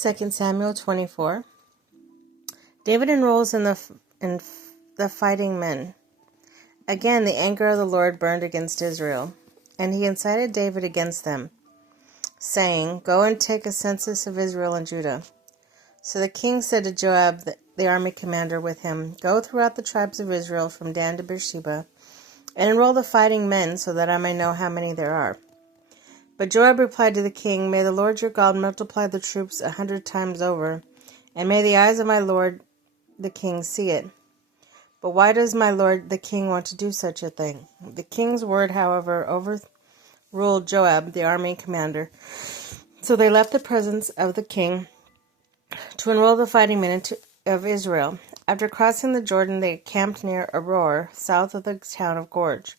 2 Samuel 24. David enrolls in the fighting men. Again, the anger of the Lord burned against Israel, and he incited David against them, saying, "Go and take a census of Israel and Judah." So the king said to Joab, the army commander with him, "Go throughout the tribes of Israel from Dan to Beersheba, and enroll the fighting men, so that I may know how many there are." But Joab replied to the king, "May the Lord your God multiply the troops 100 times over, and may the eyes of my lord the king see it. But why does my lord the king want to do such a thing?" The king's word, however, overruled Joab, the army commander. So they left the presence of the king to enroll the fighting men of Israel. After crossing the Jordan, they camped near Aroer, south of the town of Gorge,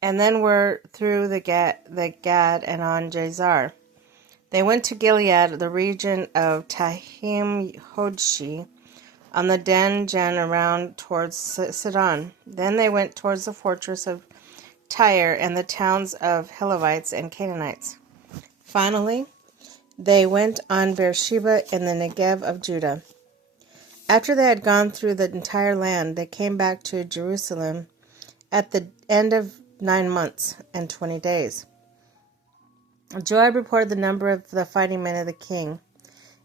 and then were through the Gad and on Jazer. They went to Gilead, the region of Tahim Hodshi, on the Dan-Jan around towards Sidon. Then they went towards the fortress of Tyre and the towns of Hivites and Canaanites. Finally, they went on Beersheba in the Negev of Judah. After they had gone through the entire land, they came back to Jerusalem at the end of 9 months and 20 days. Joab reported the number of the fighting men of the king.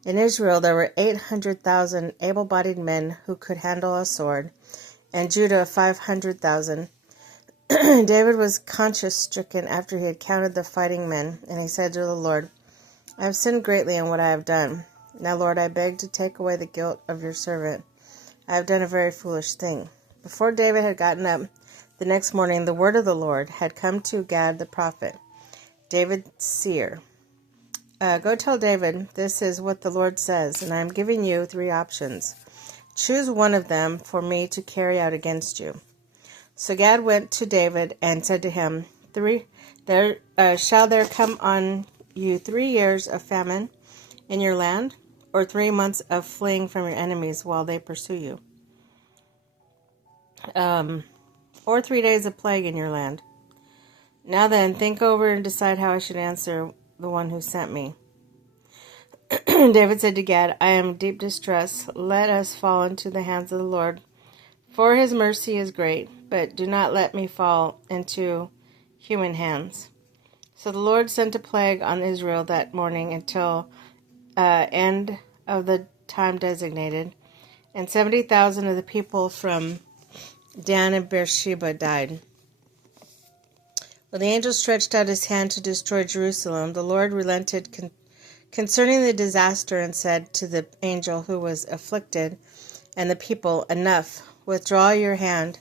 In Israel there were 800,000 able-bodied men who could handle a sword, and Judah 500,000. David was conscience-stricken after he had counted the fighting men, and he said to the Lord, "I have sinned greatly in what I have done. Now, Lord, I beg to take away the guilt of your servant. I have done a very foolish thing." Before David had gotten up the next morning, the word of the Lord had come to Gad the prophet, David's seer. "Go tell David, this is what the Lord says, and I am giving you 3 options. Choose one of them for me to carry out against you." So Gad went to David and said to him, Shall there come on you 3 years of famine in your land, or 3 months of fleeing from your enemies while they pursue you? Or 3 days of plague in your land? Now then, think over and decide how I should answer the one who sent me." David said to Gad, "I am in deep distress. Let us fall into the hands of the Lord, for his mercy is great, but do not let me fall into human hands." So the Lord sent a plague on Israel that morning until end of the time designated, and 70,000 of the people from Dan and Beersheba died. When the angel stretched out his hand to destroy Jerusalem, the Lord relented concerning the disaster and said to the angel who was afflicted and the people, "Enough, withdraw your hand."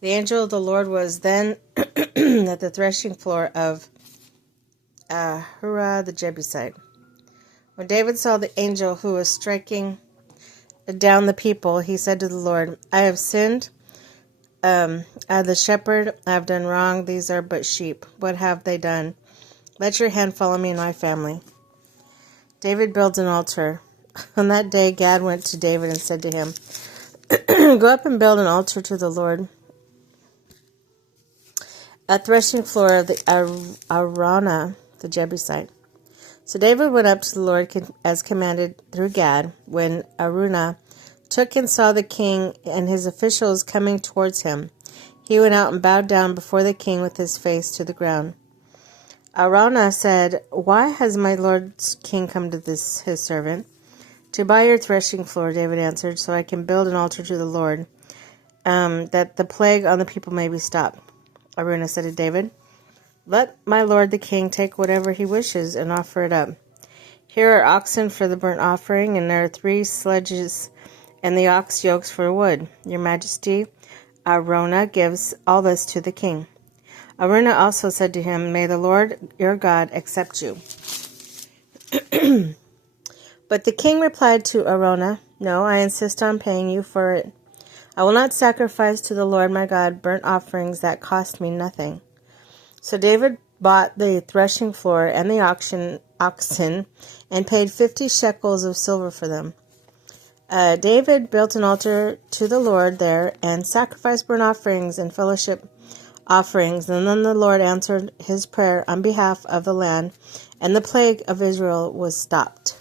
The angel of the Lord was then at the threshing floor of Ahurah the Jebusite. When David saw the angel who was striking down the people, he said to the Lord, "I have sinned. The shepherd, I have done wrong. These are but sheep. What have they done? Let your hand follow me and my family." David builds an altar. On that day, Gad went to David and said to him, "Go up and build an altar to the Lord, a threshing floor of the Araunah the Jebusite." So David went up to the Lord as commanded through Gad. When Araunah took and saw the king and his officials coming towards him, he went out and bowed down before the king with his face to the ground. Araunah said, "Why has my lord's king come to his servant?" "To buy your threshing floor," David answered, "so I can build an altar to the Lord, that the plague on the people may be stopped." Araunah said to David, "Let my lord the king take whatever he wishes and offer it up. Here are oxen for the burnt offering, and there are 3 sledges and the ox yokes for wood. Your majesty, Araunah gives all this to the king." Araunah also said to him, "May the Lord your God accept you." But the king replied to Araunah, "No, I insist on paying you for it. I will not sacrifice to the Lord my God burnt offerings that cost me nothing." So David bought the threshing floor and the oxen and paid 50 shekels of silver for them. David built an altar to the Lord there and sacrificed burnt offerings and fellowship offerings, and then the Lord answered his prayer on behalf of the land, and the plague of Israel was stopped.